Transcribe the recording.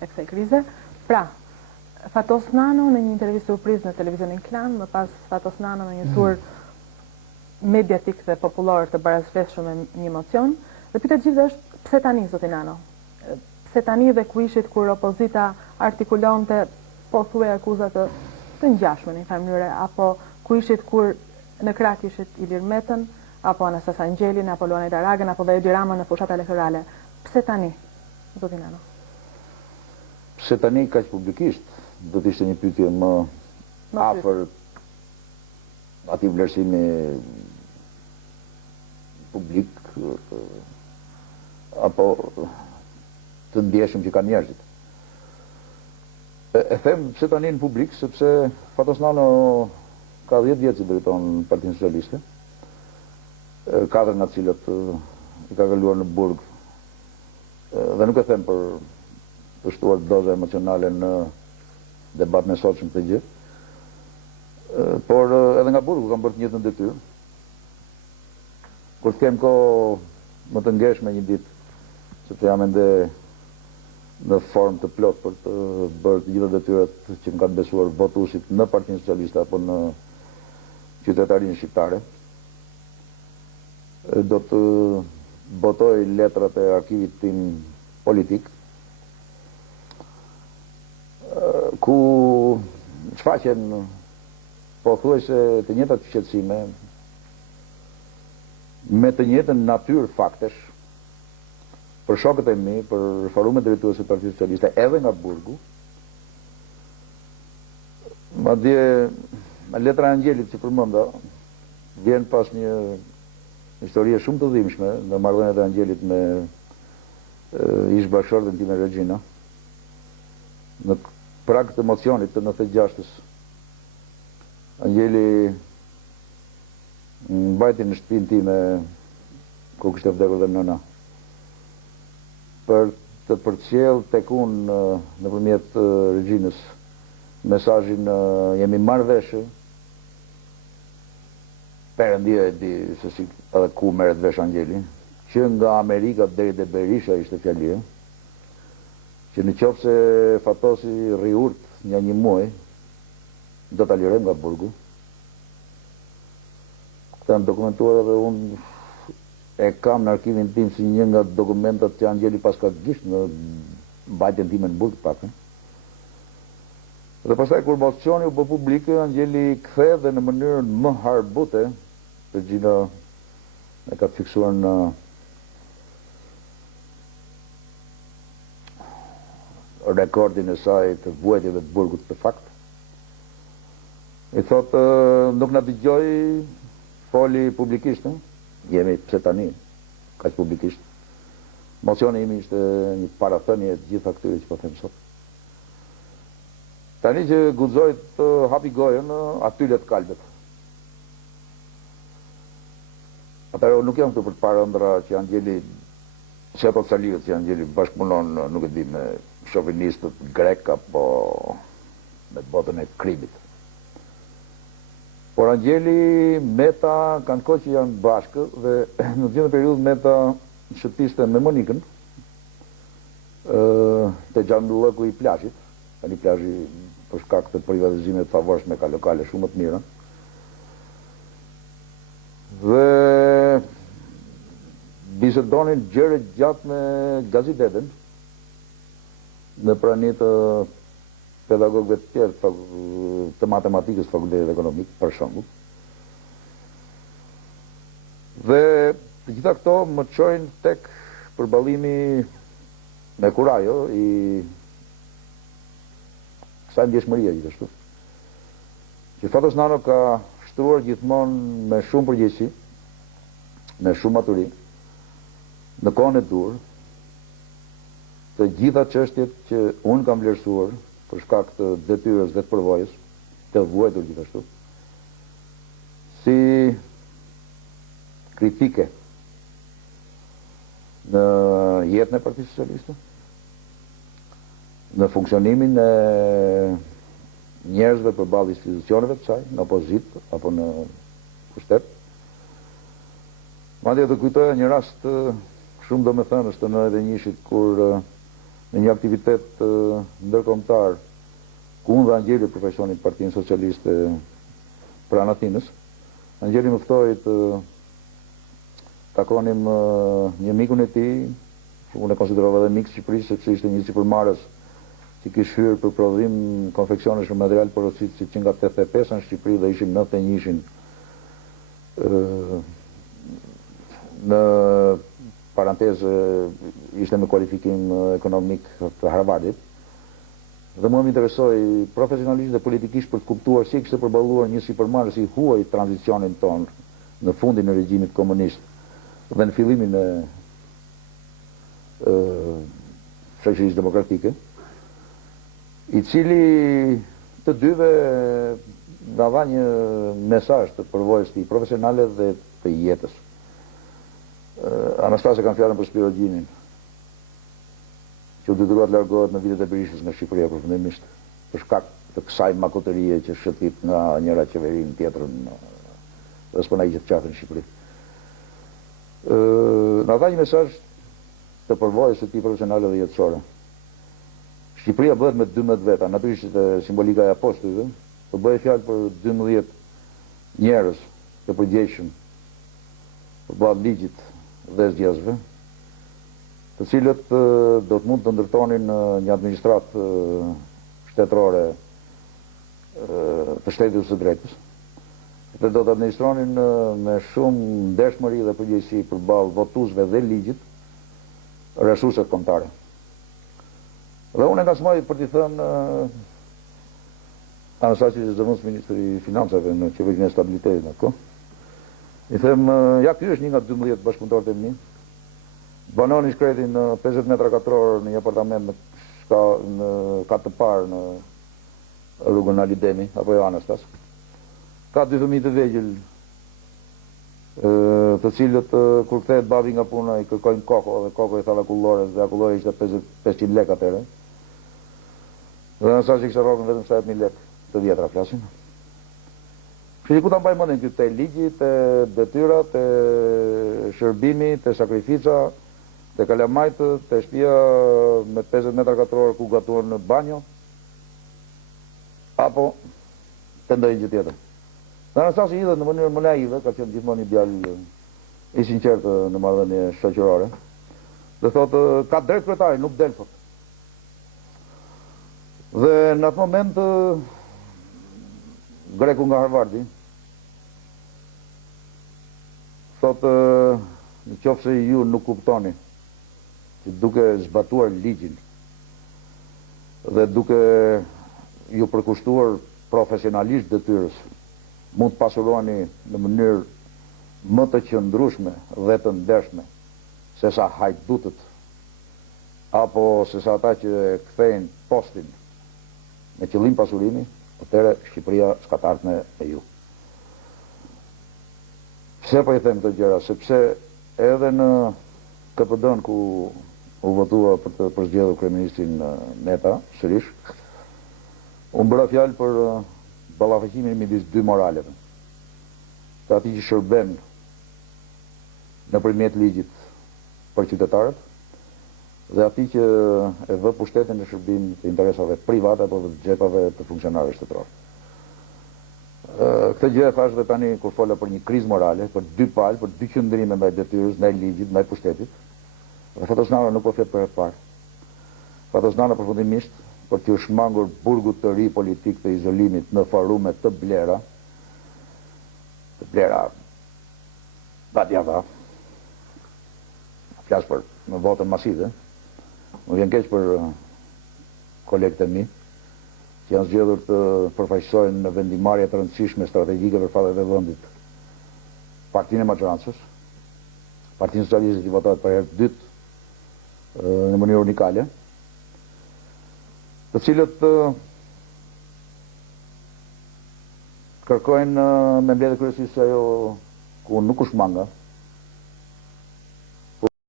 e kësaj krize. Pra, Fatos Nano në një intervistë surprizë në televizionin Klan, më pas Fatos Nano në një tur mediatik dhe popullor të barazveshur me një emocion, dhe pyetja gjithë është pse tani zoti Nano? Pse tani dhe ku ishit kur opozita artikulonte po thuaj akuza të ngjashme në një farë mënyre, apo ku ishit kur në krah ishit Ilir Metën, apo Anastasa Angjelin, apo Luanaj Daragën, apo dhe Edi Rama në fushat elektorale? Pse tani, zoti Nano? Pse tani kaq publikisht? Do të ishte një pyetje më afër atij vlerësimi publik apo të ndjeshëm që kanë njerëzit. E them pse tani në publik, sepse Fatos Nano ka 10 vjet që drejton Partinë Socialiste, 4 nga të cilët i ka kaluar në burg, dhe nuk e them për të shtuar doza emocionale në debatën e sotshëm të gjë, por edhe nga burgu kam bërë të njëjtën detyrë. Kur të kem kohë më të ngjeshme një ditë, sepse jam ende në formë të plot për të bërë të gjitha detyrat që më kanë besuar votuesit në Partinë Socialiste apo në qytetarinë shqiptare, do të botoj letrat e arkivit tim politik, ku shfaqen pothuajse të njëjtat shqetësime me të njëjtën natyrë faktesh për shokët e mi, për forumet drejtuese të Partisë Socialiste, edhe nga burgu. Madje letra e Angjelit që përmenda vjen pas një historie shumë të dhimbshme në marrëdhëniet e Angjelit me ish bashkëshorten time Regjina, në prag të emocionit të 96-s. Angjeli mbajti në shtëpinë time ku kishte vdekur dhe nëna, për të përcjell tek unë nëpërmjet Regjinës mesazhin jemi marrëveshë. Perëndia e di se si edhe ku merret vesh Angjeli, që nga Amerika deri te Berisha ishte fjalia, që në qoftë se Fatosi rri urt nga një muaj, do ta lirojmë nga burgu. Këtë janë dokumentuar edhe unë e kam në arkivin tim si një nga dokumentat që Angjeli pas ka gisht në mbajtjen time në burg të paktën. Dhe pastaj kur mocioni u bë publik, Angjeli kthe dhe në mënyrën më harbute, Regjina e ka fiksuar në rekordin e saj të vuajtjeve të burgut të fakt. I thotë, nuk na dëgjoj, foli publikisht, jemi pse tani, kaq publikisht. Mocioni imi ishte një parathënie e gjitha këtyre që po them sot. Tani që guxoj të hapi gojën, aty let kalbet. Atëherë nuk jam këtu për të parë ëndra që Angjeli, që ato Saliut që Angjeli bashkëpunon, nuk e di, me shovinistët grek apo me botën e krimit. Por Angjeli, Meta kanë kohë që janë bashkë dhe në gjithë periudhë Meta shëtiste me Monikën te xhamllëku i plazhit, tani plazhi për shkak të privatizimeve të favorshme ka lokale shumë më të mira. Dhe bisedonin gjëre gjatë me Gazideten në prani të pedagogëve të tjerë të matematikës fakultetit ekonomik, për shembull. Dhe të gjitha këto më çojnë tek përballimi me Kurajo i kësaj ndjeshmërie gjithashtu, që Fatos Nano ka shtruar gjithmonë me shumë përgjegjësi, me shumë maturi, në kohën e dur, të gjitha çështjet që unë kam vlerësuar për shkak të detyrës dhe të përvojës, të vuajtur gjithashtu, si kritike në jetën e Partisë Socialiste, në funksionimin e njerëzve përballë institucioneve të saj, në opozitë apo në pushtet. Madje të kujtoja një rast shumë domethënës të 91-shit kur në një aktivitet ndërkombëtar ku unë dhe Angjeli përfaqësonin Partinë Socialiste pranë Atinës. Angjeli më ftoi të takonim një mikun e tij, që unë e konsiderova edhe mik Shqipërisë, sepse ishte një sipërmarrës që kishte hyrë për prodhim konfeksionesh me material porocit, si që nga 85 në Shqipëri dhe ishim 91 në parantezë ishte me kualifikim ekonomik të Harvardit. Dhe mua më interesoi profesionalisht dhe politikisht për të kuptuar si kishte përballuar një sipërmarrës i huaj tranzicionin ton në fundin e regjimit komunist dhe në fillimin e shoqërisë demokratike, i cili të dyve nga dha një mesazh të përvojës tij profesionale dhe të jetës. Anastase kanë fjalën për Spirogjinin, që u detyruat largohet në vitet e Berishës nga Shqipëria përfundimisht, për shkak të kësaj makotërie që shëtit nga njëra qeveri në tjetrën, dhe s'po na i gjithë qafën në Shqipëri. Në dha një mesazh të përvojës së tij profesionale dhe jetësore. Shqipëria bëhet me 12 veta, natyrisht simbolika e apostujve, po bëhet fjalë për 12 njerëz të përgjegjshëm përballë ligjit dhe zgjedhësve, të cilët do të mund të ndërtonin një administratë shtetërore të shtetit së drejtës, dhe do të administronin me shumë ndershmëri dhe përgjegjësi përballë votuesve dhe ligjit resurset kombëtare. Dhe unë e ngasmoj për t'i thënë Anastasi që zëvendës ministri i financave në qeverinë e stabilitetit në kohë. I them, ja ky është një nga 12 bashkëpunëtorët e mi. Banoni shkretin në 50 metra katror në një apartament në katë të parë në rrugën Ali Demi, apo jo Anastas. Ka 2 fëmijë të vegjël, të cilët kur kthehet babi nga puna i kërkojnë koko, dhe koko i tha akullore, dhe akullore ishte 500 lek atëre. Dhe në sa që kështë rrogën vetëm 70.000 lek të vjetra flasin. Që ku ta mbaj mendin këtu, te ligji, te detyra, te shërbimi, te sakrifica, te kalamajt, te shtëpia me 50 metra katror ku gatuan në banjo, apo te ndonjë gjë tjetër. Dhe në sasi idhet në mënyrë më naive, ka qenë gjithmonë një djalë i sinqertë në marrëdhënie shoqërore, dhe thotë, ka drejt kryetari, nuk del, thotë. Dhe në atë moment greku nga Harvardi thotë, në qoftë se ju nuk kuptoni që duke zbatuar ligjin dhe duke ju përkushtuar profesionalisht detyrës, mund të pasuroheni në mënyrë më të qëndrueshme dhe të ndershme se sa hajdutët apo se sa ata që kthejnë postin me qëllim pasurimi, atëherë Shqipëria s'ka të ardhme e ju. Pse po i them këto gjëra? Sepse edhe në KPD-n ku u votua për të përzgjedhur kryeministin Neta, sërish, u bëra fjalë për ballafaqimin midis dy moraleve. Të atij që shërben nëpërmjet ligjit për qytetarët dhe atij që e vë pushtetin në shërbim të interesave private apo të xhepave të funksionarëve shtetëror. Këtë gjë e thash dhe tani kur fola për një krizë morale, për dy palë, për dy qëndrime ndaj detyrës, ndaj ligjit, ndaj pushtetit. Dhe Fatosnana nuk po flet për herë të parë. Fatosnana përfundimisht për t'u shmangur burgut të ri politik të izolimit në forume të blera badjava, flas për në votën masive. Më vjen keq për kolegët e mi që janë zgjedhur të përfaqësojnë në vendimarrje të rëndësishme strategjike për fatet e vendit Partinë e Maçorancës, Partinë Socialiste që votohet për herë të dytë në mënyrë unikale, të cilët kërkojnë me mbledhje kryesisht ajo ku nuk u shmanga,